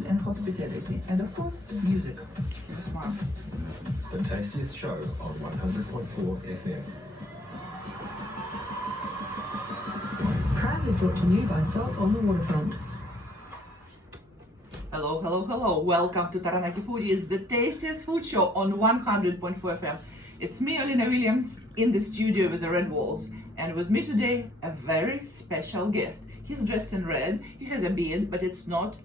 food and hospitality, and of course, music. Smart. The tastiest show on 100.4 FM. Proudly brought to you by Salt on the Waterfront. Hello, hello, hello. Welcome to Taranaki Foodies, the tastiest food show on 100.4 FM. It's me, Olina Williams, in the studio with the red walls. And with me today, a very special guest. He's dressed in red, he has a beard, but it's not,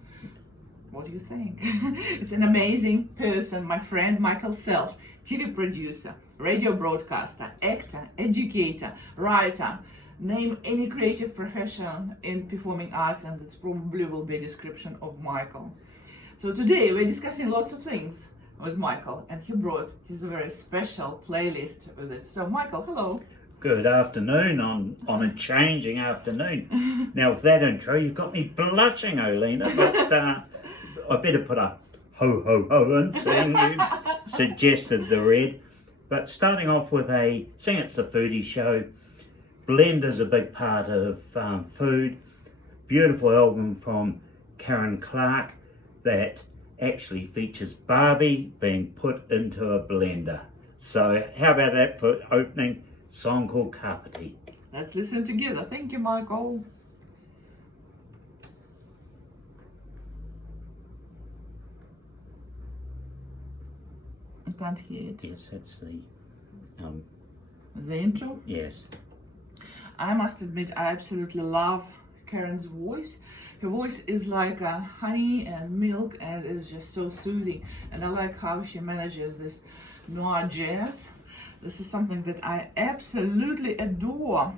what do you think? It's an amazing person, my friend Michael Serf, TV producer, radio broadcaster, actor, educator, writer. Name any creative profession in performing arts and it probably will be a description of Michael. So today we're discussing lots of things with Michael, and he brought his very special playlist with it. So Michael, hello. Good afternoon on a changing afternoon. Now with that intro, you've got me blushing, Olina, but I better put a ho ho ho in, seeing you suggested the red. But starting off with seeing it's the foodie show, blend is a big part of food. Beautiful album from Karen Clark that actually features Barbie being put into a blender. So how about that for opening? Song called Carpety. Let's listen together. Thank you, Michael. I can't hear it. Yes, that's The intro? yes. I must admit, I absolutely love Karen's voice. Her voice is like honey and milk, and it's just so soothing. And I like how she manages this noir jazz. This is something that I absolutely adore.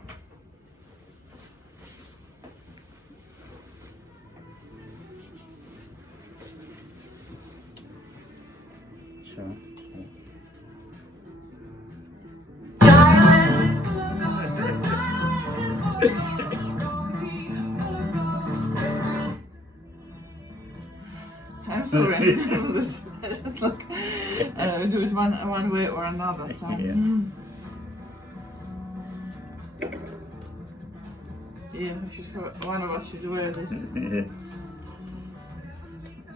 Sure. I'm sorry. Just look, do it one way or another. So. Yeah. Yeah, one of us should wear this. Yeah.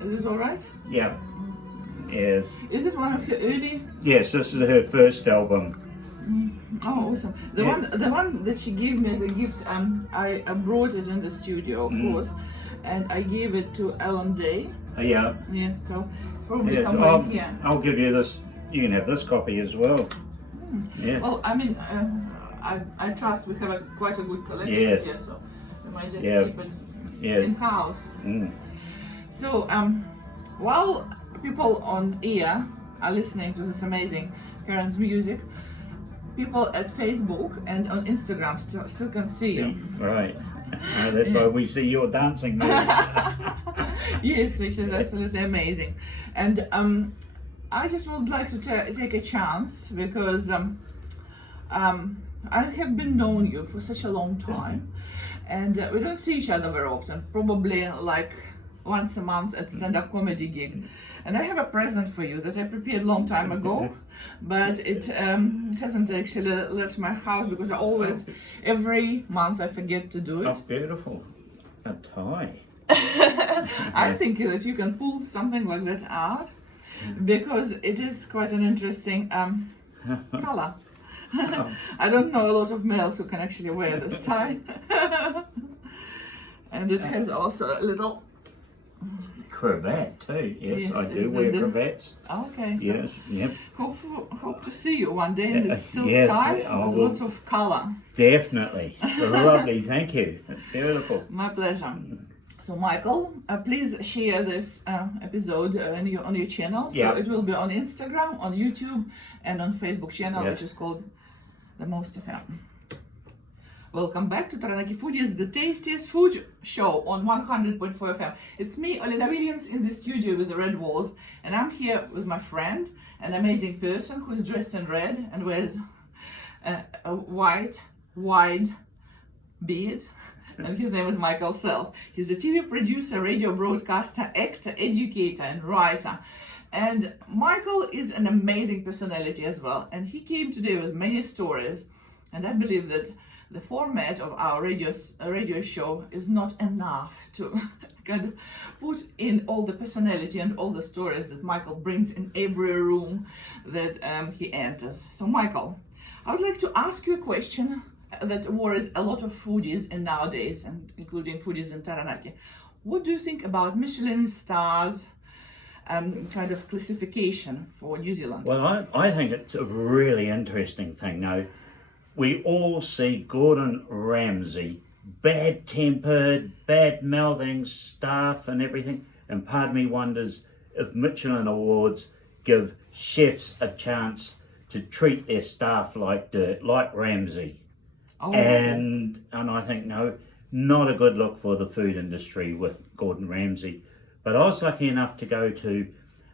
Is it all right? Yeah. Yes. Is it one of your early? Yes, this is her first album. Oh, awesome! The one that she gave me as a gift. I brought it in the studio, of course, and I gave it to Ellen Day. Yeah. Yeah, so it's probably Yes, somewhere here. I'll give you this. You can have this copy as well. Yeah. Well, I mean, I trust we have quite a good collection Yes. here, so we might just Yeah. keep it Yeah. in house. Mm. So while people on ear are listening to this amazing Karen's music, people at Facebook and on Instagram still can see you. Right. That's why we see your dancing moves. Yes, which is absolutely amazing. And I just would like to take a chance because I have been knowing you for such a long time, and we don't see each other very often, probably like once a month at stand-up comedy gig. And I have a present for you that I prepared a long time ago, but it hasn't actually left my house because I always, every month I forget to do Oh, it. beautiful. A tie. I think that you can pull something like that out because it is quite an interesting color. I don't know a lot of males who can actually wear this tie. And it has also a little... Cravat too. Yes, Yes, I is do wear the- cravats. Okay, so Yes, yep. hope to see you one day in this silk Yes, tie I with will. lots of color. Definitely. Lovely, thank you. Beautiful. My pleasure. So Michael, please share this episode on your channel. So Yeah. it will be on Instagram, on YouTube, and on Facebook channel, Yeah. which is called The Most FM. Welcome back to Taranaki Foodies, the tastiest food show on 100.4 FM. It's me, Olina Williams, in the studio with the red walls, and I'm here with my friend, an amazing person who is dressed in red and wears a white, wide beard. And his name is Michael Serf. He's a TV producer, radio broadcaster, actor, educator, and writer. And Michael is an amazing personality as well. And he came today with many stories. And I believe that the format of our radio show is not enough to kind of put in all the personality and all the stories that Michael brings in every room that he enters. So Michael, I would like to ask you a question that worries a lot of foodies in nowadays, and including foodies in Taranaki. What do you think about Michelin stars kind of classification for New Zealand? Well, I think it's a really interesting thing. Now, we all see Gordon Ramsay, bad-tempered, bad-mouthing staff and everything, and part of me wonders if Michelin Awards give chefs a chance to treat their staff like dirt, like Ramsay. Oh. And I think, no, not a good look for the food industry with Gordon Ramsay. But I was lucky enough to go to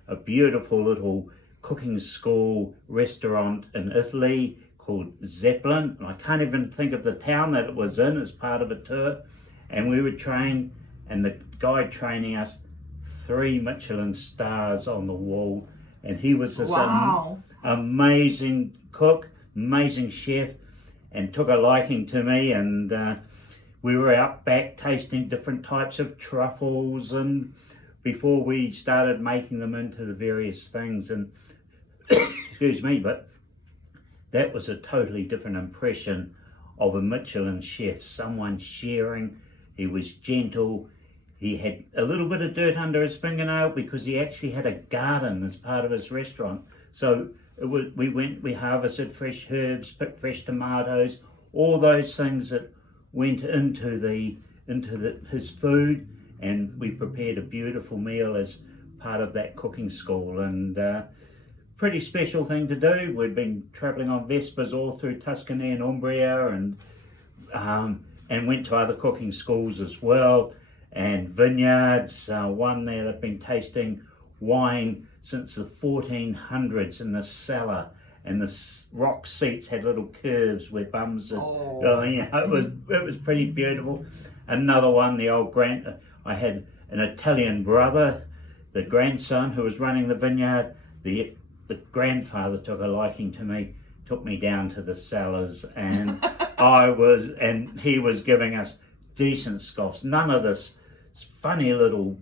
a beautiful little cooking school restaurant in Italy called Zeppelin. I can't even think of the town that it was in as part of a tour. And we were trained, and the guy training us, 3 Michelin stars on the wall. And he was this Wow. amazing cook, amazing chef, and took a liking to me. And we were out back tasting different types of truffles, and before we started making them into the various things. And excuse me, but that was a totally different impression of a Michelin chef, someone sharing. He was gentle. He had a little bit of dirt under his fingernail because he actually had a garden as part of his restaurant. So we harvested fresh herbs, picked fresh tomatoes, all those things that went into his food, and we prepared a beautiful meal as part of that cooking school. And pretty special thing to do. We'd been travelling on Vespers all through Tuscany and Umbria, and went to other cooking schools as well, and vineyards. One there they've been tasting wine since the 1400s in the cellar, and the rock seats had little curves where bums had, it was pretty beautiful. Another one, I had an Italian brother, the grandson who was running the vineyard. The grandfather took a liking to me, took me down to the cellars, and he was giving us decent scoffs. None of this funny little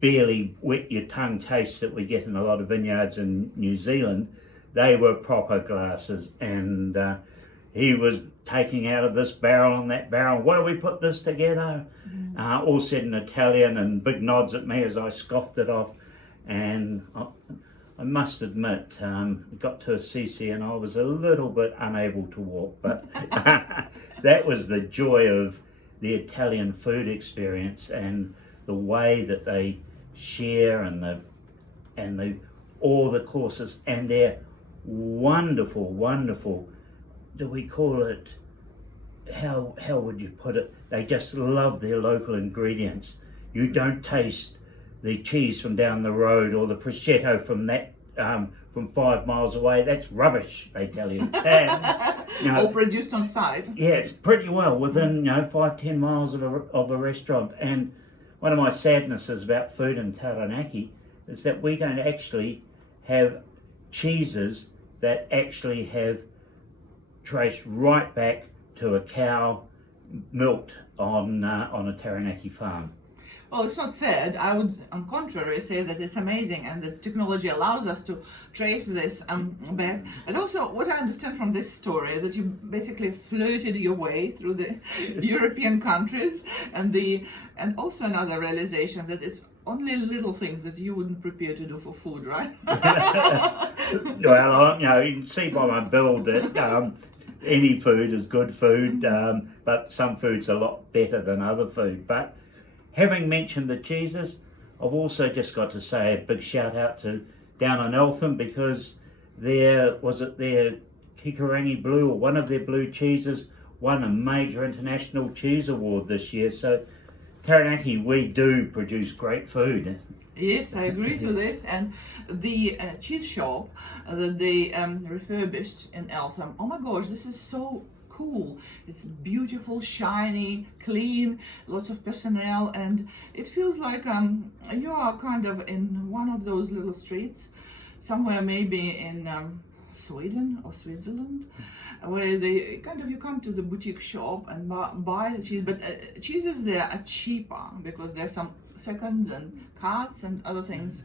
barely wet your tongue taste that we get in a lot of vineyards in New Zealand. They were proper glasses, and he was taking out of this barrel and that barrel. What do we put this together? All said in Italian, and big nods at me as I scoffed it off. And I must admit, got to Assisi and I was a little bit unable to walk, but that was the joy of the Italian food experience, and the way that they share, and all the courses, and their wonderful, do we call it, how would you put it? They just love their local ingredients. You don't taste the cheese from down the road or the prosciutto from 5 miles away. That's rubbish, they tell you. And, All produced on site. yeah, it's pretty well within 5-10 miles of a restaurant. And one of my sadnesses about food in Taranaki is that we don't actually have cheeses that actually have traced right back to a cow milked on a Taranaki farm. Well, it's not sad. I would, on contrary, say that it's amazing, and that technology allows us to trace this back. And also, what I understand from this story, that you basically flirted your way through the European countries, and also another realization that it's only little things that you wouldn't prepare to do for food, right? Well, you can see by my build that any food is good food, but some food's a lot better than other food. But having mentioned the cheeses, I've also just got to say a big shout out to down in Eltham, because their Kikarangi Blue, or one of their blue cheeses, won a major international cheese award this year. So Taranaki, we do produce great food. Yes, I agree to this. And the cheese shop that they refurbished in Eltham, oh my gosh, this is so cool. It's beautiful, shiny, clean, lots of personnel, and it feels like you are kind of in one of those little streets, somewhere maybe in Sweden or Switzerland, where they kind of, you come to the boutique shop and buy the cheese, but cheeses there are cheaper because there's some seconds and carts and other things.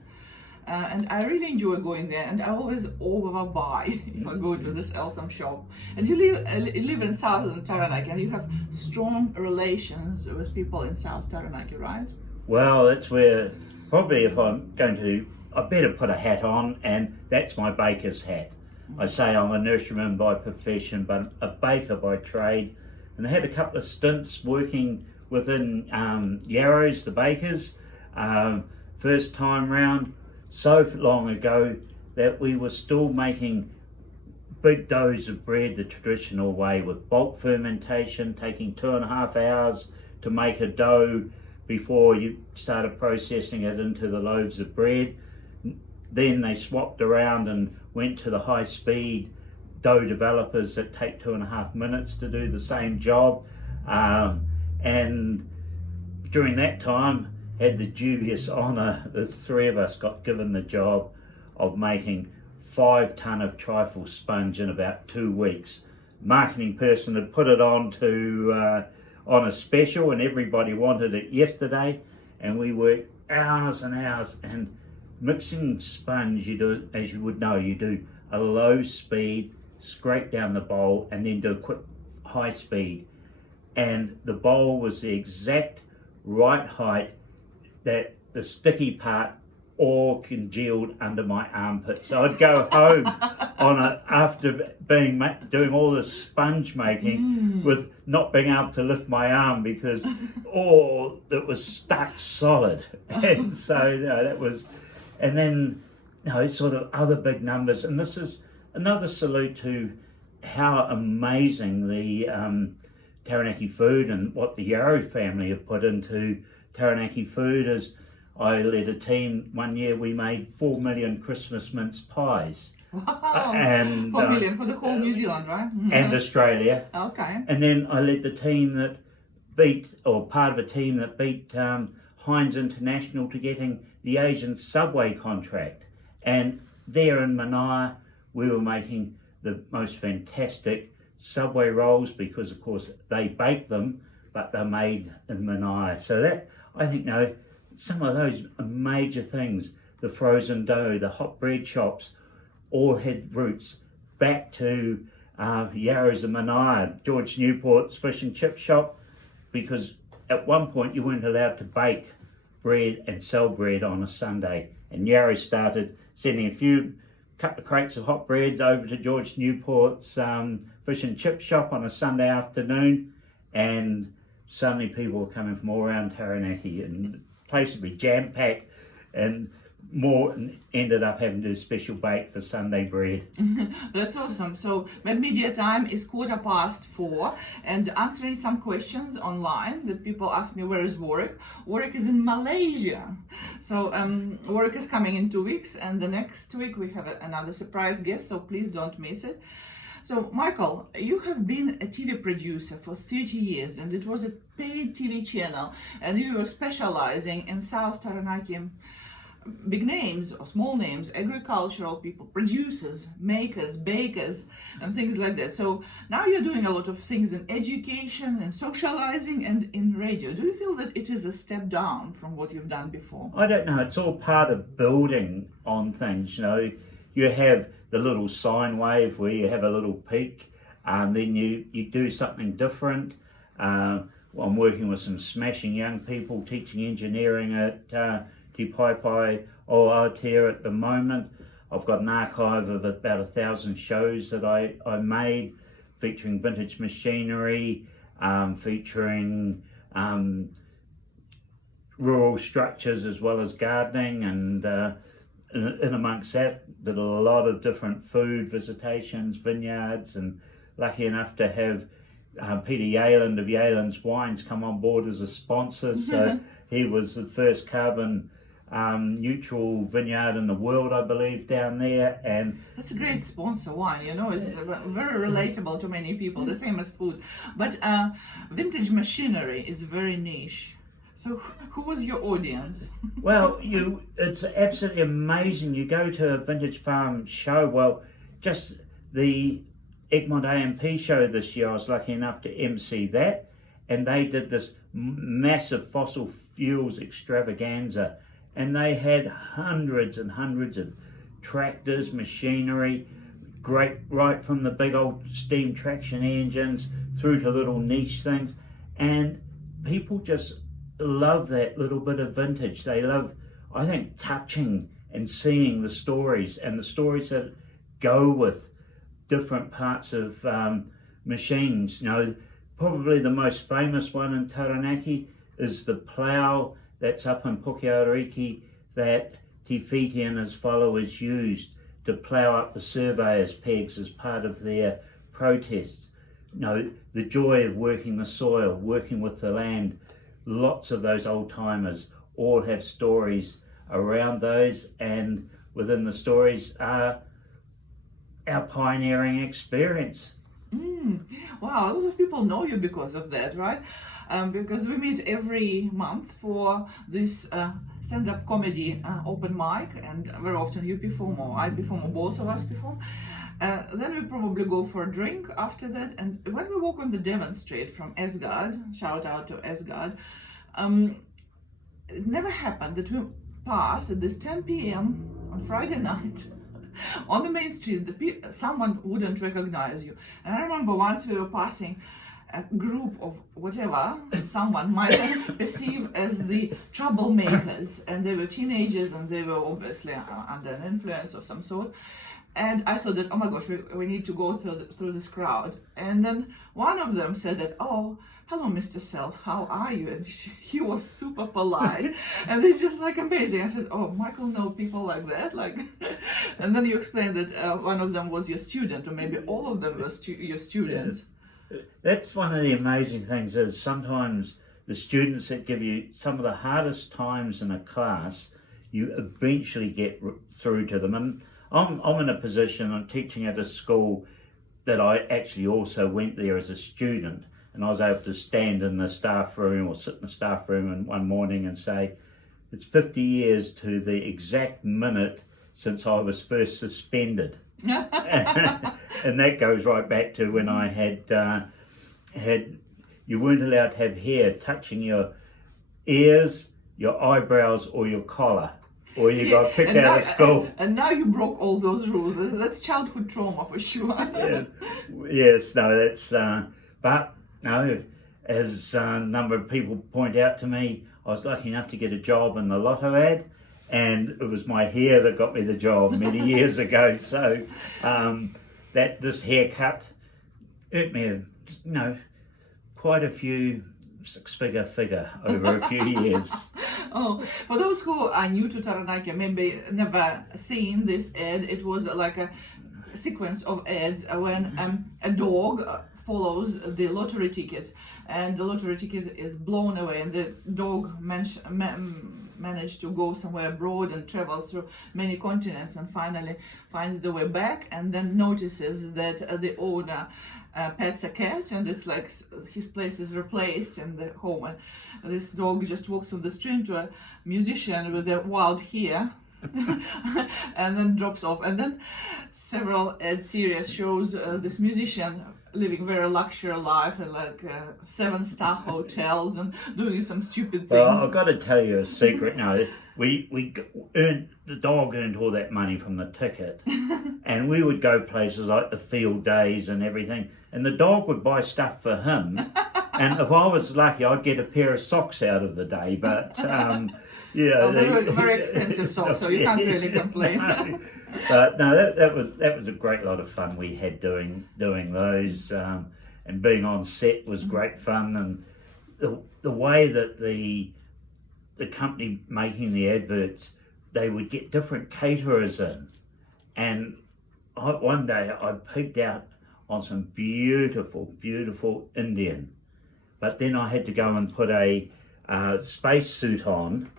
And I really enjoy going there, and I always overbuy if I go to this awesome shop. And you live in Southern Taranaki, and you have strong relations with people in South Taranaki, right? Well, that's where probably if I'm going to, I better put a hat on, and that's my baker's hat. I say I'm a nurseryman by profession, but a baker by trade, and I had a couple of stints working within Yarrows, the bakers, first time round. So long ago that we were still making big doughs of bread the traditional way, with bulk fermentation, taking 2.5 hours to make a dough before you started processing it into the loaves of bread. Then they swapped around and went to the high speed dough developers that take 2.5 minutes to do the same job. And during that time, had the dubious honour, the three of us got given the job of making 5 ton of trifle sponge in about 2 weeks. Marketing person had put it on a special, and everybody wanted it yesterday, and we worked hours and hours. And mixing sponge, you do, as you would know, you do a low speed, scrape down the bowl, and then do a quick high speed. And the bowl was the exact right height that the sticky part all congealed under my armpit. So I'd go home after doing all this sponge making with not being able to lift my arm because it was stuck solid. And so that was, and then sort of other big numbers. And this is another salute to how amazing the Taranaki food and what the Yarrow family have put into Taranaki food. Is I led a team one year, we made 4 million Christmas mince pies. Wow! And 4 million for the whole New Zealand, right? And Australia. Okay. And then I led the team that part of a team that beat Heinz International to getting the Asian Subway contract. And there in Manaia, we were making the most fantastic Subway rolls because, of course, they bake them, but they're made in Manaia. So that, I think, some of those major things, the frozen dough, the hot bread shops, all had roots back to Yarrows and Manaia, George Newport's fish and chip shop, because at one point you weren't allowed to bake bread and sell bread on a Sunday. And Yarrows started sending a couple of crates of hot breads over to George Newport's fish and chip shop on a Sunday afternoon, and suddenly people were coming from all around Taranaki, and the place would be jam-packed, and ended up having to do special bake for Sunday bread. That's awesome. So Med Media time is 4:15, and answering some questions online that people ask me, where is Warwick? Warwick is in Malaysia. So Warwick is coming in 2 weeks, and the next week we have another surprise guest, so please don't miss it. So Michael, you have been a TV producer for 30 years, and it was a paid TV channel, and you were specializing in South Taranaki big names or small names, agricultural people, producers, makers, bakers, and things like that. So now you're doing a lot of things in education and socializing and in radio. Do you feel that it is a step down from what you've done before? I don't know. It's all part of building on things. You have the little sine wave where you have a little peak, and then you do something different. I'm working with some smashing young people teaching engineering at Te Pai o Aotea at the moment. I've got an archive of about 1,000 shows that I made, featuring vintage machinery, featuring rural structures as well as gardening, and in amongst that, did a lot of different food visitations, vineyards, and lucky enough to have Peter Yayland of Yayland's Wines come on board as a sponsor. So he was the first carbon neutral vineyard in the world, I believe, down there. And that's a great sponsor wine, it's very relatable to many people, the same as food. But vintage machinery is very niche. So who was your audience? Well, it's absolutely amazing. You go to a vintage farm show, well, just the Egmont AMP show this year, I was lucky enough to MC that, and they did this massive fossil fuels extravaganza, and they had hundreds and hundreds of tractors, machinery, great, right from the big old steam traction engines through to little niche things, and people just love that little bit of vintage. They love, I think, touching and seeing the stories, and the stories that go with different parts of machines. You know, probably the most famous one in Taranaki is the plough that's up in Pukeariki that Te Whiti and his followers used to plough up the surveyors' pegs as part of their protests. You know, the joy of working the soil, working with the land. Lots of those old timers all have stories around those, and within the stories are our pioneering experience. Wow, a lot of people know you because of that, right? Because we meet every month for this stand-up comedy open mic, and very often you perform, or I perform, or both of us perform. Then we probably go for a drink after that, and when we walk on the Devon Street from Asgard, shout out to Asgard, it never happened that we pass at this 10 p.m. on Friday night on the main street, someone wouldn't recognize you. And I remember once we were passing a group of whatever someone might perceive as the troublemakers, and they were teenagers, and they were obviously under an influence of some sort. And I thought that, oh my gosh, we need to go through this crowd. And then one of them said that, oh, hello, Mr. Self, how are you? And he was super polite. And it's just like amazing. I said, oh, Michael, know people like that? Like, and then you explained that one of them was your student, or maybe all of them were your students. Yeah. That's one of the amazing things, is sometimes the students that give you some of the hardest times in a class, you eventually get through to them. And I'm in a position, I'm teaching at a school that I actually also went there as a student, and I was able to stand in the staff room or sit in the staff room one morning and say, it's 50 years to the exact minute since I was first suspended. And that goes right back to when I had you weren't allowed to have hair touching your ears, your eyebrows, or your collar, or you got kicked out of school. And now you broke all those rules. That's childhood trauma for sure. Yeah. Yes, no, that's but no, as a number of people point out to me, I was lucky enough to get a job in the Lotto ad, and it was my hair that got me the job many years ago. So that this haircut earned me, quite a few six-figure over a few years. Oh, for those who are new to Taranaki, maybe never seen this ad, it was like a sequence of ads when a dog follows the lottery ticket, and the lottery ticket is blown away, and the dog managed to go somewhere abroad and travels through many continents, and finally finds the way back, and then notices that the owner pets a cat, and it's like his place is replaced in the home, and this dog just walks on the street to a musician with a wild hair and then drops off. And then several ad series shows this musician living very luxury life and like 7-star hotels and doing some stupid things. Well, I've got to tell you a secret now. The dog earned all that money from the ticket, and we would go places like the field days and everything, and the dog would buy stuff for him, and if I was lucky, I'd get a pair of socks out of the day. But well, they were very expensive socks, so you can't really complain. No. But no, that was a great lot of fun we had doing those, and being on set was great fun, and the way that the company making the adverts, they would get different caterers in, and one day I peeked out on some beautiful Indian, but then I had to go and put a space suit on,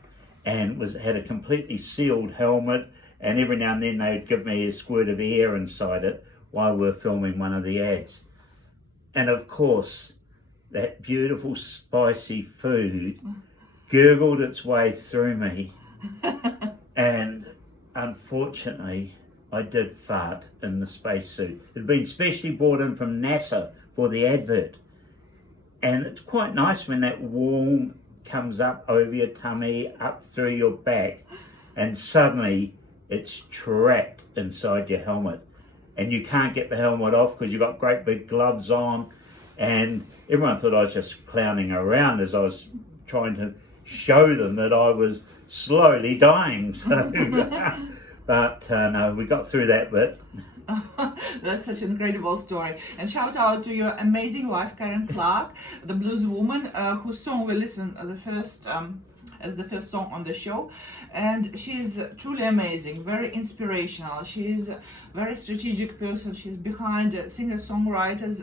and had a completely sealed helmet, and every now and then they would give me a squirt of air inside it while we were filming one of the ads. And of course, that beautiful spicy food gurgled its way through me, and unfortunately I did fart in the spacesuit. It had been specially brought in from NASA for the advert. And it's quite nice when that warm comes up over your tummy, up through your back, and suddenly it's trapped inside your helmet. And you can't get the helmet off because you've got great big gloves on. And everyone thought I was just clowning around as I was trying to show them that I was slowly dying. So, but no, we got through that bit. That's such an incredible story. And shout out to your amazing wife, Karen Clark, the blues woman, whose song we listened as the first song on the show. And she's truly amazing, very inspirational. She's a very strategic person. She's behind singer-songwriters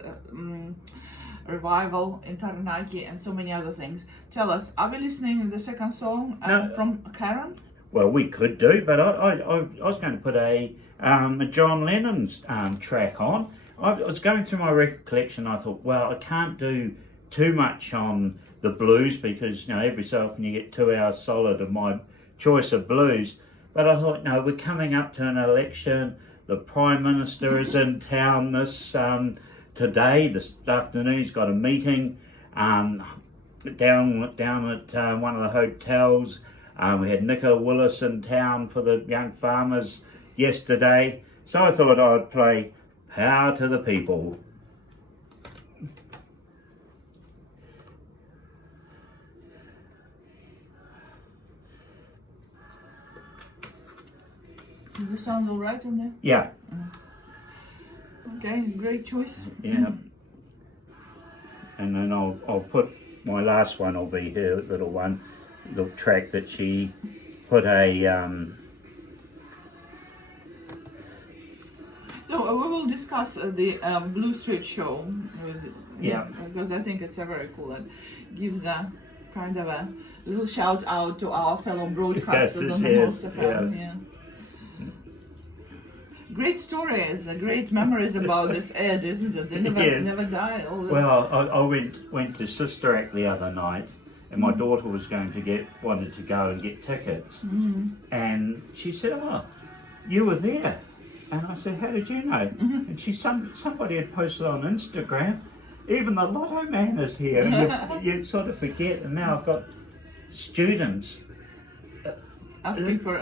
revival in Taranaki and so many other things. Tell us, are we listening to the second song from Karen? Well, we could do, but I was going to put a John Lennon's track on. I was going through my record collection. I thought, well, I can't do too much on the blues because, you know, every so often you get 2 hours solid of my choice of blues. But I thought, no, we're coming up to an election. The Prime Minister is in town today. This afternoon he's got a meeting down at one of the hotels. We had Nicola Willis in town for the young farmers yesterday. So I thought I'd play Power to the People. Is the sound all right in there? Yeah. Okay, great choice. Yeah. And then I'll put my last one will be her little one, the track that she put a So we will discuss the Blue Street show Yeah. because I think it's very cool. It gives a kind of a little shout out to our fellow broadcasters on the Most FM. yes. Yeah. Great stories, great memories about this Ed, isn't it? They never, Yes. never die. Always. Well, I went to Sister Act the other night, and my daughter was wanted to go and get tickets, and she said, "Oh, you were there," and I said, "How did you know?" And somebody had posted on Instagram, even the Lotto Man is here, and you sort of forget. And now I've got students. Asking for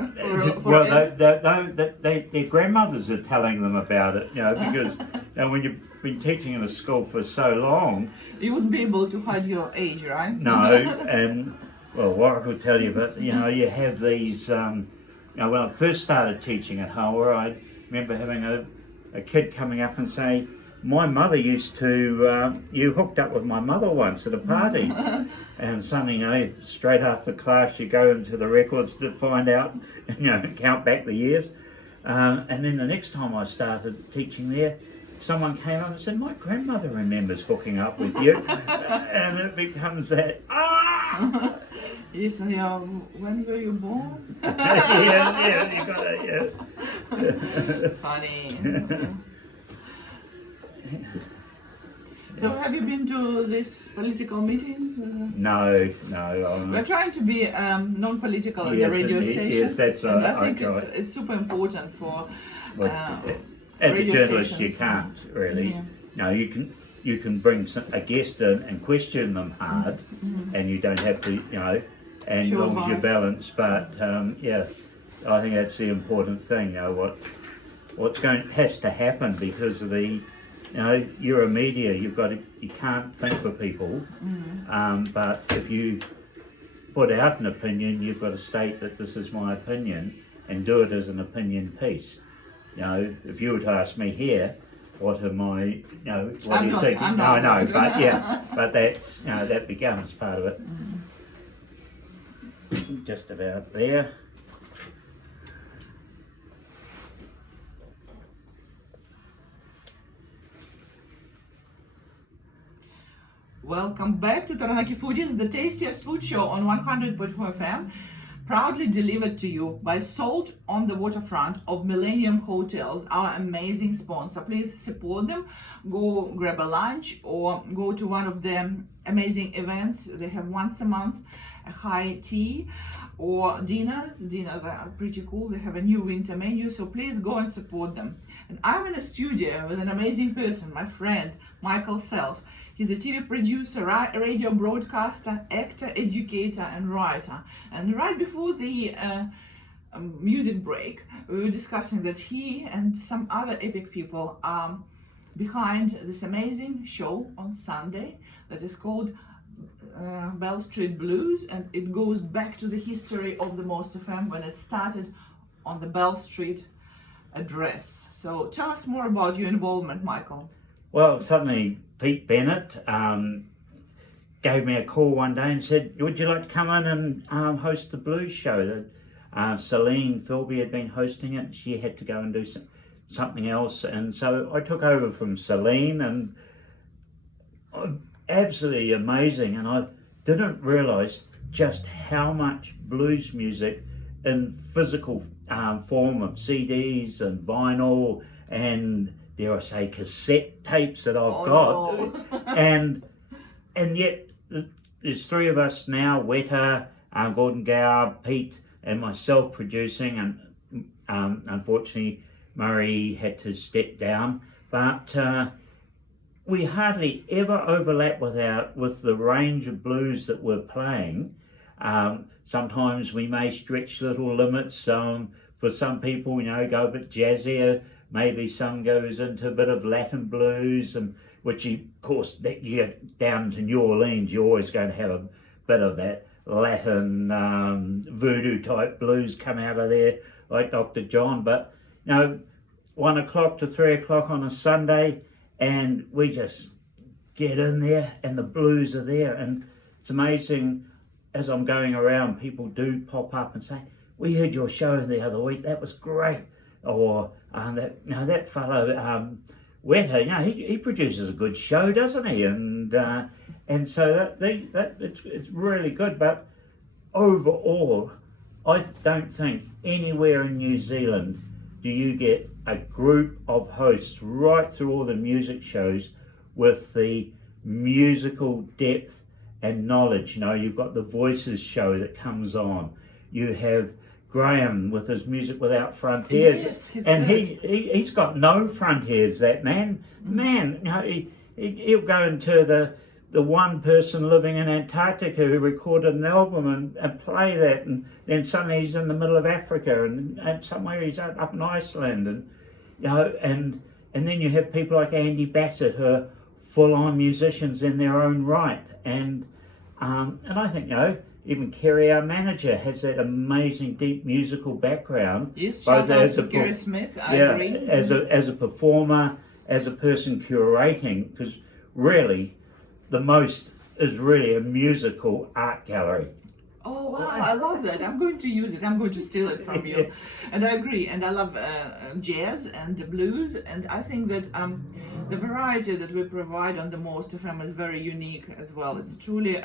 Well, Ed. their grandmothers are telling them about it, you know, because you know, when you've been teaching in a school for so long, You wouldn't be able to hide your age, right? no, and well, what I could tell you, but you know, you have these. You know, when I first started teaching at Howrah, I remember having a kid coming up and say, "My mother used to. You hooked up with my mother once at a party." And suddenly, you know, straight after class, you go into the records to find out, you know, count back the years. And then the next time I started teaching there, someone came up and said, "My grandmother remembers hooking up with you." And it becomes that, ah! Yes, when were you born? yeah, you got it, yeah. Funny. So have you been to these political meetings? No. We're trying to be non-political on the Yes, radio indeed. station. Yes, that's and right. I think Okay. it's super important for But as a radio journalist, stations. you can't really. Yeah. No, you can bring a guest in and question them hard, and you don't have to, you know, and as Show long as you're bias. balanced. But yeah, I think that's the important thing. You know what's has to happen because of the. You know, you're a media. You can't think for people. But if you put out an opinion, you've got to state that this is my opinion and do it as an opinion piece. You know, if you were to ask me here, what am I? You know, what I'm do you not- think? I'm No, not I know, right. but yeah, but that's that becomes part of it. Just about there. Welcome back to Taranaki Foodies, the tastiest food show on 100.4 FM, proudly delivered to you by Salt on the Waterfront of Millennium Hotels, our amazing sponsor. Please support them. Go grab a lunch or go to one of their amazing events they have once a month. high tea or dinners. Dinners are pretty cool. They have a new winter menu, so please go and support them. And I'm in a studio with an amazing person, my friend Michael Self. He's a TV producer, radio broadcaster, actor, educator, and writer. And right before the music break, we were discussing that he and some other epic people are behind this amazing show on Sunday that is called Bell Street Blues, and it goes back to the history of the Most FM when it started on the Bell Street address. So tell us more about your involvement, Michael. Well, suddenly Pete Bennett gave me a call one day and said, would you like to come in and host the blues show? Celine Philby had been hosting it. She had to go and do something else, and so I took over from Celine, and absolutely amazing. And I didn't realise just how much blues music in physical form of CDs and vinyl and, dare I say, cassette tapes that I've got. No. and yet there's three of us now, Weta, Gordon Gower, Pete and myself producing, and unfortunately Murray had to step down, but we hardly ever overlap with the range of blues that we're playing. Sometimes we may stretch little limits. For some people, go a bit jazzier. Maybe some goes into a bit of Latin blues, and which of course, that you get down to New Orleans, you're always going to have a bit of that Latin voodoo type blues come out of there, like Dr. John. But 1 o'clock to 3 o'clock on a Sunday, and we just get in there, and the blues are there. And it's amazing, as I'm going around, people do pop up and say, we heard your show the other week, that was great. Or that fellow Weta, he produces a good show, doesn't he? And so it's really good. But overall, I don't think anywhere in New Zealand do you get a group of hosts right through all the music shows with the musical depth and knowledge. You've got the Voices show that comes on. You have Graham with his Music Without Frontiers, Yes, and he's got no frontiers. That man, he'll go into the one person living in Antarctica who recorded an album and play that, and then suddenly he's in the middle of Africa, and somewhere he's up in Iceland, and then you have people like Andy Bassett who are full-on musicians in their own right, and I think even Kerry, our manager, has that amazing deep musical background. Yes, shout out to Kerry Smith. I agree. As a performer, as a person curating, because really, the most is really a musical art gallery. Oh wow, I love that. I'm going to use it. I'm going to steal it from you. And I agree. And I love jazz and blues. And I think that the variety that we provide on the Most FM is very unique as well. It's truly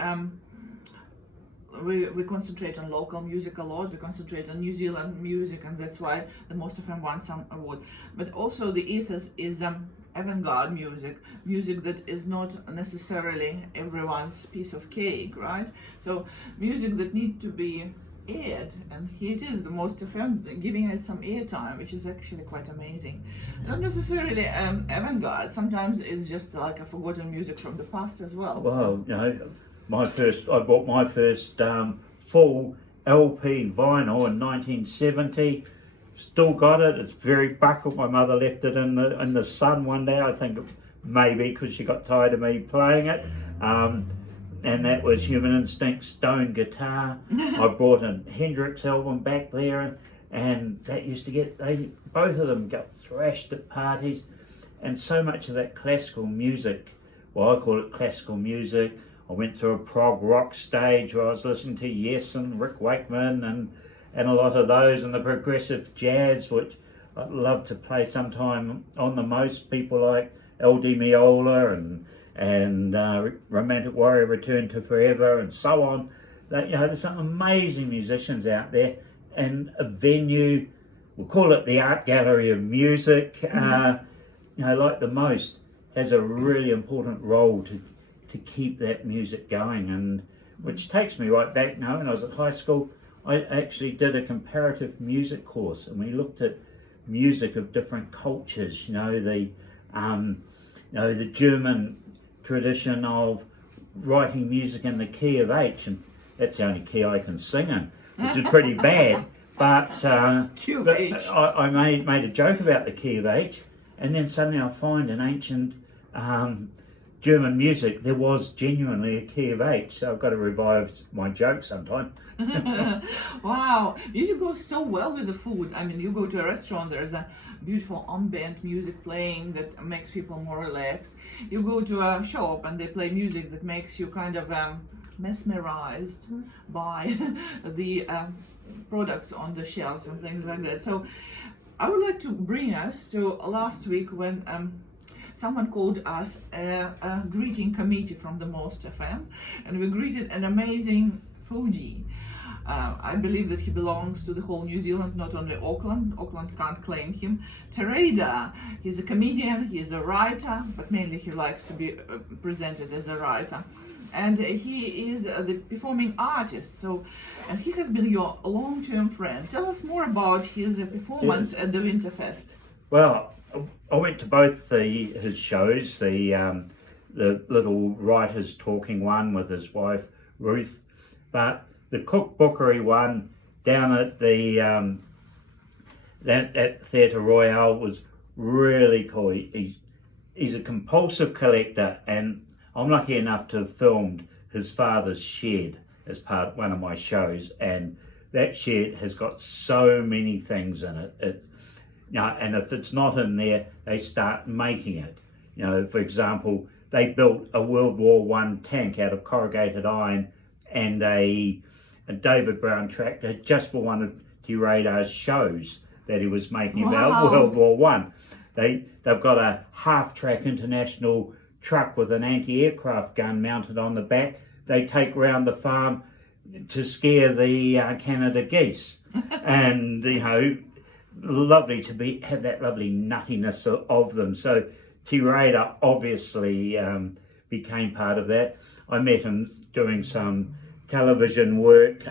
we concentrate on local music a lot. We concentrate on New Zealand music, and that's why the Most FM won some award. But also the ethos is avant-garde music that is not necessarily everyone's piece of cake, right? So music that need to be aired, and here it is, the Most FM giving it some airtime, which is actually quite amazing. Not necessarily avant-garde. Sometimes it's just like a forgotten music from the past as well. Well, I bought my first full LP vinyl in 1970. Still got it. It's very buckled. My mother left it in the sun one day. I think maybe because she got tired of me playing it. And that was Human Instinct Stone guitar. I brought a Hendrix album back there, and that used to both of them got thrashed at parties. And so much of that classical music, well, I call it classical music. I went through a prog rock stage where I was listening to Yes and Rick Wakeman and a lot of those, and the progressive jazz, which I'd love to play sometime on the Most. People like L.D. Miola and Romantic Warrior Return to Forever and so on. There's some amazing musicians out there, and a venue, we'll call it the Art Gallery of Music, like the Most, has a really important role to keep that music going. And which takes me right back now. When I was at high school, I actually did a comparative music course, and we looked at music of different cultures. The German tradition of writing music in the key of H, and that's the only key I can sing in, which is pretty bad. But Key of H. I made a joke about the key of H, and then suddenly I find in ancient German music there was genuinely a key of H. So I've got to revive my joke sometime. Wow, music goes so well with the food. I mean, you go to a restaurant, there's a beautiful ambient music playing that makes people more relaxed. You go to a shop and they play music that makes you kind of mesmerized by the products on the shelves and things like that. So I would like to bring us to last week when someone called us a greeting committee from the Most FM, and we greeted an amazing foodie. I believe that he belongs to the whole New Zealand, not only Auckland. Auckland can't claim him. Terada, he's a comedian, he's a writer, but mainly he likes to be presented as a writer. And he is the performing artist, and he has been your long-term friend. Tell us more about his performance at the Winterfest. Well, I went to both his shows, the little writers talking one with his wife Ruth, but the cookbookery one down at the at Theatre Royale was really cool. He's a compulsive collector, and I'm lucky enough to have filmed his father's shed as one of my shows, and that shed has got so many things in it. And if it's not in there, they start making it. For example, they built a World War I tank out of corrugated iron and a David Brown tractor just for one of T. Radar's shows that he was making about World War I. They've got a half-track international truck with an anti-aircraft gun mounted on the back. They take round the farm to scare the Canada geese. And, lovely to have that lovely nuttiness of them. So T. Radar obviously became part of that. I met him doing some television work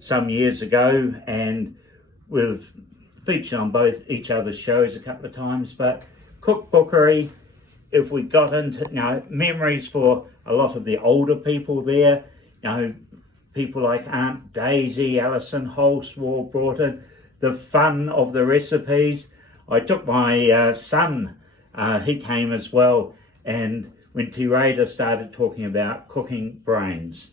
some years ago, and we've featured on both each other's shows a couple of times. But cookbookery, if we got into memories for a lot of the older people there, people like Aunt Daisy, Alison Holswell brought in the fun of the recipes. I took my son, he came as well, and when T. Radar started talking about cooking brains.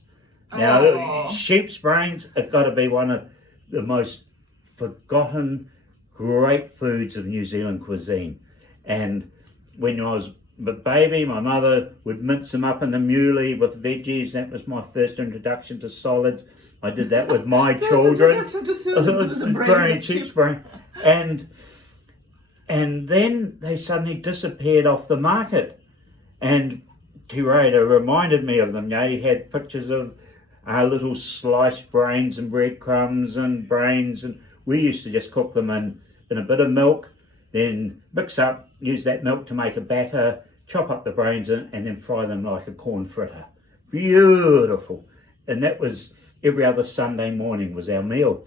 Now, sheep's brains have got to be one of the most forgotten great foods of New Zealand cuisine. And when I was a baby, my mother would mince them up in the muley with veggies. That was my first introduction to solids. I did that with my children. Sheep's brain. And then they suddenly disappeared off the market. And T. Radar reminded me of them. He had pictures of little sliced brains and breadcrumbs and brains, and we used to just cook them in a bit of milk, then use that milk to make a batter, chop up the brains and then fry them like a corn fritter. Beautiful. And that was every other Sunday morning was our meal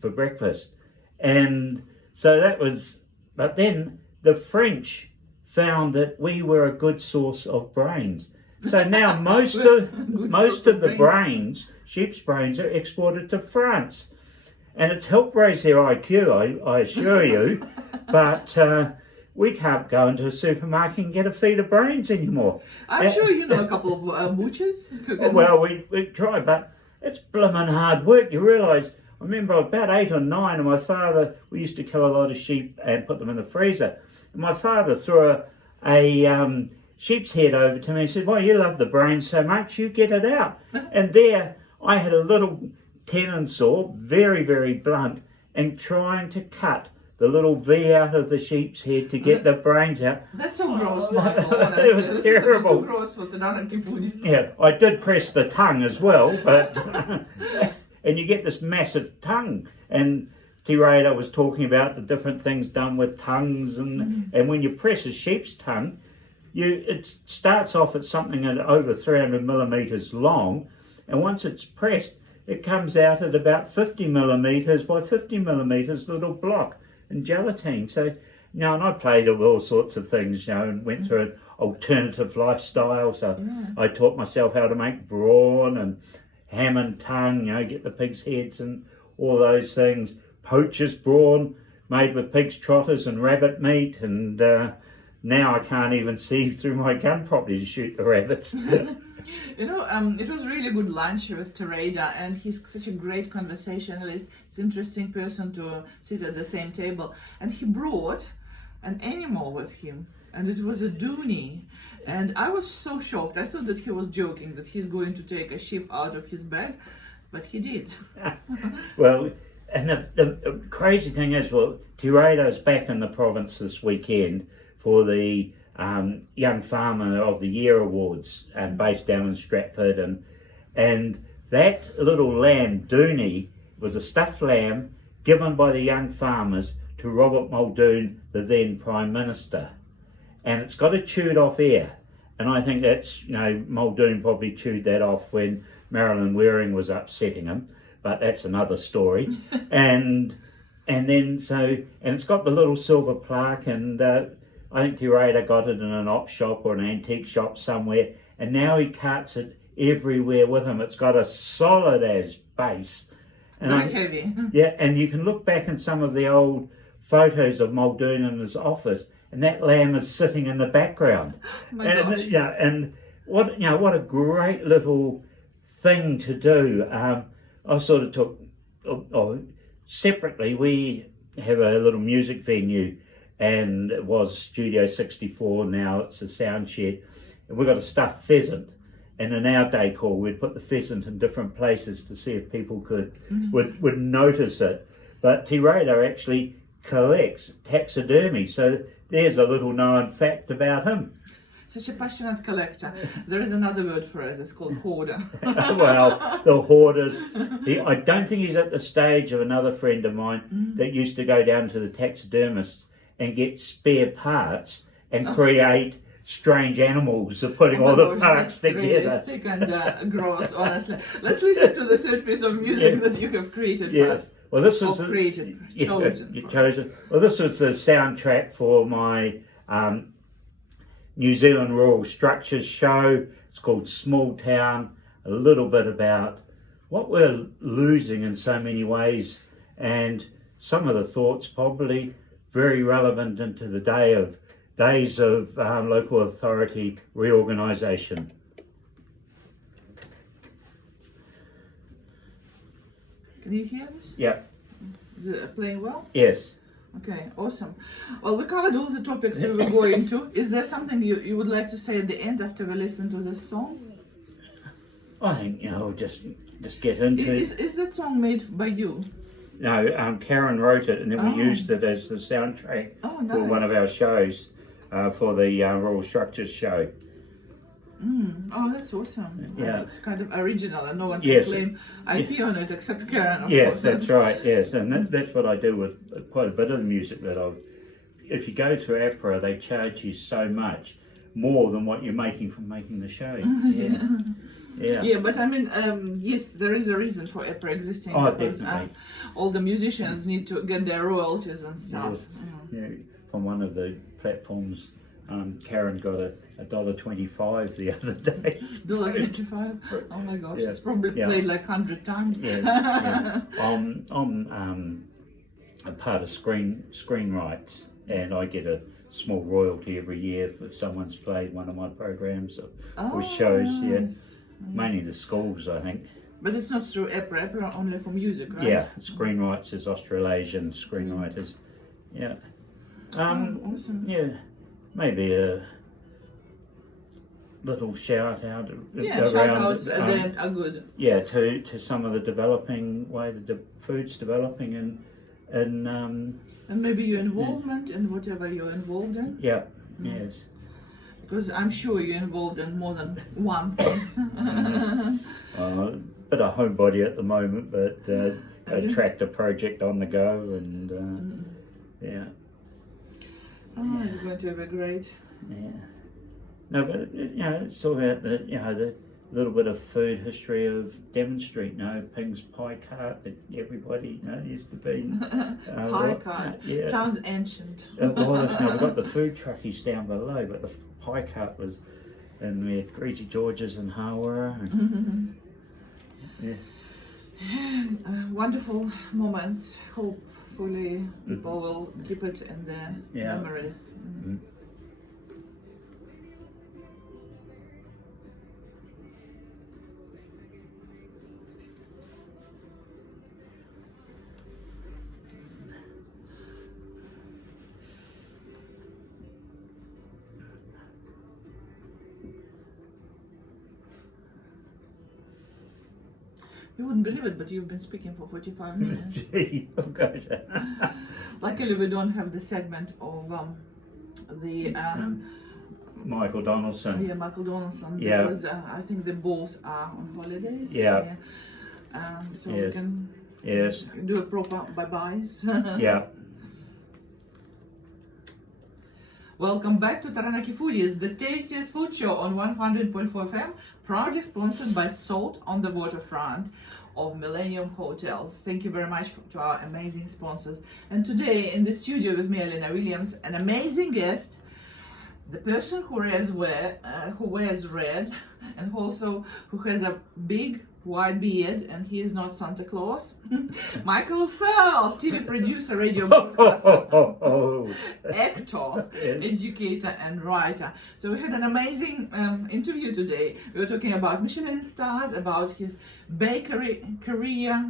for breakfast. And so that was, but then the French found that we were a good source of brains. So now most of the brains, sheep's brains, are exported to France. And it's helped raise their IQ, I assure you. But we can't go into a supermarket and get a feed of brains anymore. I'm sure you know a couple of butchers. Well, we try, but it's blooming hard work. You realise, I remember about 8 or 9, and my father, we used to kill a lot of sheep and put them in the freezer. And my father threw a sheep's head over to me and said, "Well, you love the brains so much, you get it out." And there I had a little tenon saw, very, very blunt, and trying to cut the little V out of the sheep's head to get the brains out. That's so gross, Michael. It was terrible. Too gross for the Taranaki foodies. Yeah, I did press the tongue as well, but and you get this massive tongue. And T. Radar was talking about the different things done with tongues, and when you press a sheep's tongue, it starts off at something at over 300 millimeters long, and once it's pressed, it comes out at about 50 millimeters by 50 millimeters little block in gelatine. So, you know, and I played with all sorts of things, you know, and went through an alternative lifestyle. So I taught myself how to make brawn and ham and tongue, you know, get the pig's heads and all those things. Poacher's brawn made with pig's trotters and rabbit meat, and now I can't even see through my gun properly to shoot the rabbits. You know, it was really good lunch with Tereda, and he's such a great conversationalist. It's an interesting person to sit at the same table. And he brought an animal with him, and it was a dooney. And I was so shocked. I thought that he was joking, that he's going to take a sheep out of his bag, but he did. Well, and the crazy thing is, well, Tereda's back in the province this weekend for the Young Farmer of the Year Awards, and based down in Stratford, and that little lamb, Dooney, was a stuffed lamb given by the young farmers to Robert Muldoon, the then Prime Minister, and it's got a chewed off ear, and I think that's, you know, Muldoon probably chewed that off when Marilyn Waring was upsetting him, but that's another story. and then it's got the little silver plaque, and I think Tereda got it in an op shop or an antique shop somewhere, and now he carts it everywhere with him. It's got a solid as base. And Very heavy. Yeah, and you can look back in some of the old photos of Muldoon in his office, and that lamb is sitting in the background. My and gosh. yeah, and what a great little thing to do. I sort of took separately. We have a little music venue, and it was Studio 64. Now it's a sound shed. And we got a stuffed pheasant, and in our decor we'd put the pheasant in different places to see if people would notice it. But Tereda actually collects taxidermy, so there's a little known fact about him. Such a passionate collector. There is another word for it. It's called hoarder. Well, the hoarders. I don't think he's at the stage of another friend of mine that used to go down to the taxidermists and get spare parts and create strange animals of putting all the parts that's together. Really sick and gross, honestly. Let's listen to the third piece of music that you have created for us. Well, this was chosen. Well, this was the soundtrack for my New Zealand Rural Structures show. It's called Small Town. A little bit about what we're losing in so many ways, and some of the thoughts probably very relevant into the days of local authority reorganisation. Can you hear us? Yeah. Is it playing well? Yes. Okay, awesome. Well, we covered all the topics we were going to. Is there something you would like to say at the end after we listen to this song? I think, just get into it. Is that song made by you? No, Karen wrote it, and then we used it as the soundtrack for one of our shows, for the Rural Structures show. Oh, that's awesome. Yeah. It's kind of original, and no one can claim IP on it except Karen, of course. Yes, that's right, yes. And that's what I do with quite a bit of the music that if you go through APRA, they charge you so much more than what you're making from making the show. Yeah, but I mean, yes, there is a reason for APRA existing, because definitely. all the musicians need to get their royalties and stuff. Yeah, from one of the platforms, Karen got $1.25 the other day. $1.25? Oh my gosh, it's probably played like 100 times. Yes, I'm a part of screen rights, and I get a small royalty every year if someone's played one of my programs or shows. Nice. Mainly the schools, I think. But it's not through APRA only for music, right? Yeah, screen rights is Australasian screenwriters. Yeah. Awesome. Yeah, maybe a little shout out Shout outs then are good. Yeah, to some of the developing way the food's developing and maybe your involvement in whatever you're involved in. Yeah. Yes. Because I'm sure you're involved in more than one thing. Bit of homebody at the moment, but a tractor project on the go, and it's going to be great. Yeah. No, but it's all about the little bit of food history of Devon Street. Ping's Pie Cart that everybody used to be. Pie cart. Yeah. Sounds ancient. It was. Now we've got the food truckies down below, but the pie cart was, and we had Greasy George's and Hawara. And, yeah. Wonderful moments. Hopefully people will keep it in their memories. Mm. You wouldn't believe it, but you've been speaking for 45 minutes. Gee, oh gosh. Luckily, we don't have the segment of the Michael Donaldson. Michael Donaldson, Yeah. because I think they both are on holidays. Yeah. So Yes. we can Yes. do a proper bye-byes. Yeah. Welcome back to Taranaki Foodies, the tastiest food show on 100.4 FM, proudly sponsored by Salt on the Waterfront of Millennium Hotels. Thank you very much to our amazing sponsors. And today in the studio with me, Elena Williams, an amazing guest, the person who wears red, and also who has a big white beard, and he is not Santa Claus. Michael Serf, TV producer, radio broadcaster, actor, educator, and writer. So we had an amazing interview today. We were talking about Michelin stars, about his baker career,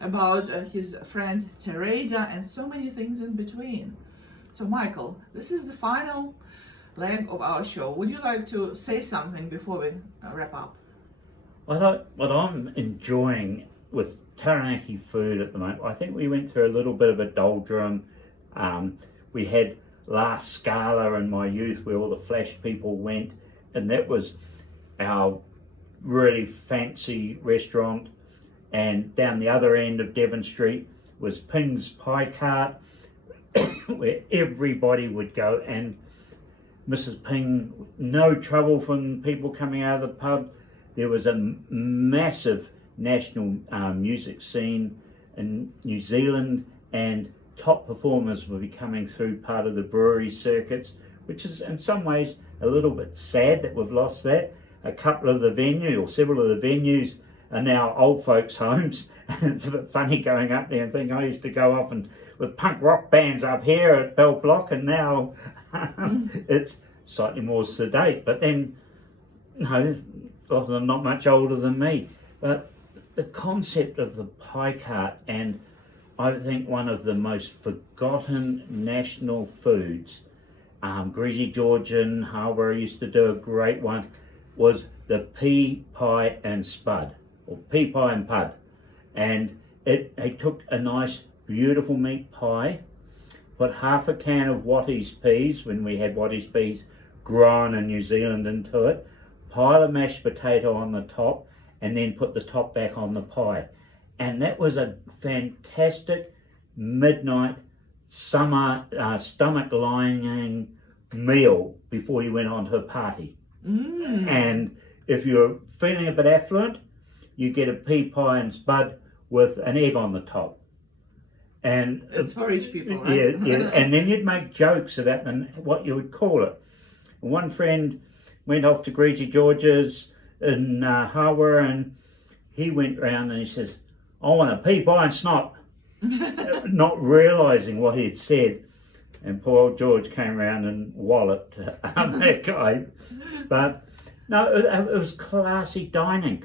about his friend Teresa, and so many things in between. So Michael, this is the final leg of our show. Would you like to say something before we wrap up? What I'm enjoying with Taranaki food at the moment, I think we went through a little bit of a doldrum. We had La Scala in my youth where all the flash people went, and that was our really fancy restaurant. And down the other end of Devon Street was Ping's Pie Cart, where everybody would go, and Mrs. Ping, no trouble from people coming out of the pub. There was a massive national music scene in New Zealand, and top performers will be coming through part of the brewery circuits, which is in some ways a little bit sad that we've lost that. A couple of the venues, or several of the venues, are now old folks' homes. It's a bit funny going up there and thinking I used to go off and with punk rock bands up here at Bell Block, and now it's slightly more sedate. But then, a lot of them not much older than me. But the concept of the pie cart, and I think one of the most forgotten national foods, Greasy George and Hawara used to do a great one, was the pea pie and spud, or pea pie and pud. And it took a nice beautiful meat pie, put half a can of Watties peas, when we had Watties peas grown in New Zealand, into it, pile of mashed potato on the top, and then put the top back on the pie. And that was a fantastic midnight summer stomach lining meal before you went on to a party. And if you're feeling a bit affluent, you get a pea pie and spud with an egg on the top. And it's for rich people, right? Yeah. And then you'd make jokes about what you would call it. One friend went off to Greasy George's in Hawara, and he went round and he says, "I want a pea pie and snot," not realising what he had said. And poor old George came round and walloped that guy. But no, it was classy dining.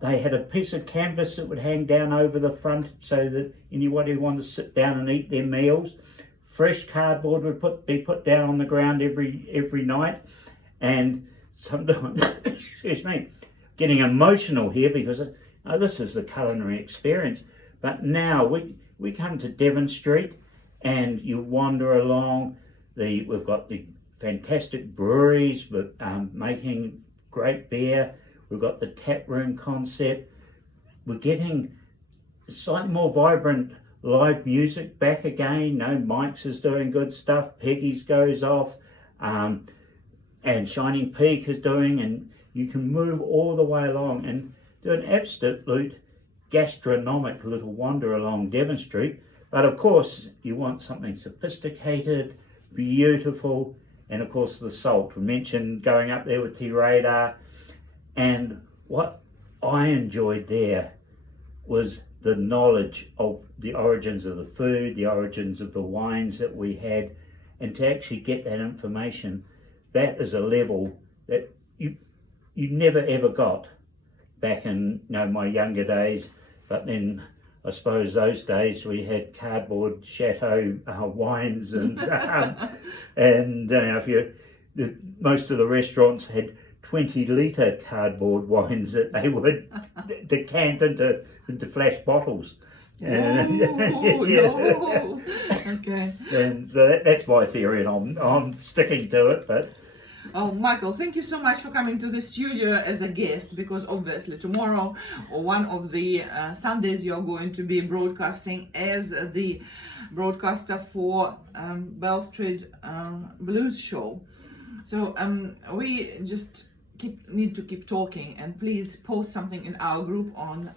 They had a piece of canvas that would hang down over the front so that anybody who wanted to sit down and eat their meals. Fresh cardboard would be put down on the ground every night. And sometimes, excuse me, getting emotional here because this is the culinary experience. But now we come to Devon Street, and you wander along. We've got the fantastic breweries with making great beer. We've got the tap room concept. We're getting slightly more vibrant live music back again. Mike's is doing good stuff. Peggy's goes off, and Shining Peak is doing, and you can move all the way along and do an absolute gastronomic little wander along Devon Street. But of course, you want something sophisticated, beautiful, and of course the salt. We mentioned going up there with T-Radar, and what I enjoyed there was the knowledge of the origins of the food, the origins of the wines that we had, and to actually get that information. That is a level that you never ever got back in my younger days. But then I suppose those days we had cardboard chateau wines, and most of the restaurants had 20-litre cardboard wines that they would decant into flash bottles. Oh, no. Okay. And so that's my theory, and I'm sticking to it. But oh, Michael, thank you so much for coming to the studio as a guest, because obviously tomorrow, or one of the Sundays, you're going to be broadcasting as the broadcaster for Bell Street Blues Show. So we just need to keep talking, and please post something in our group on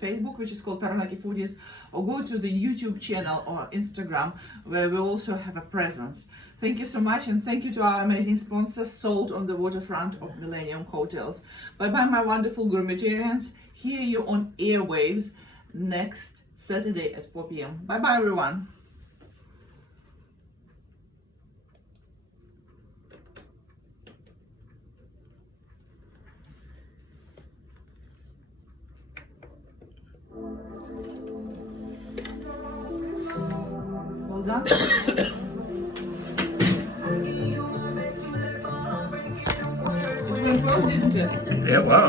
Facebook, which is called Taranaki Foodies, or go to the YouTube channel or Instagram, where we also have a presence. Thank you so much, and thank you to our amazing sponsors, Salt on the waterfront of Millennium Hotels. Bye bye, my wonderful gourmetarians. Hear you on airwaves next Saturday at 4 p.m. Bye bye, everyone. Well done. It went well, didn't it? yeah, well.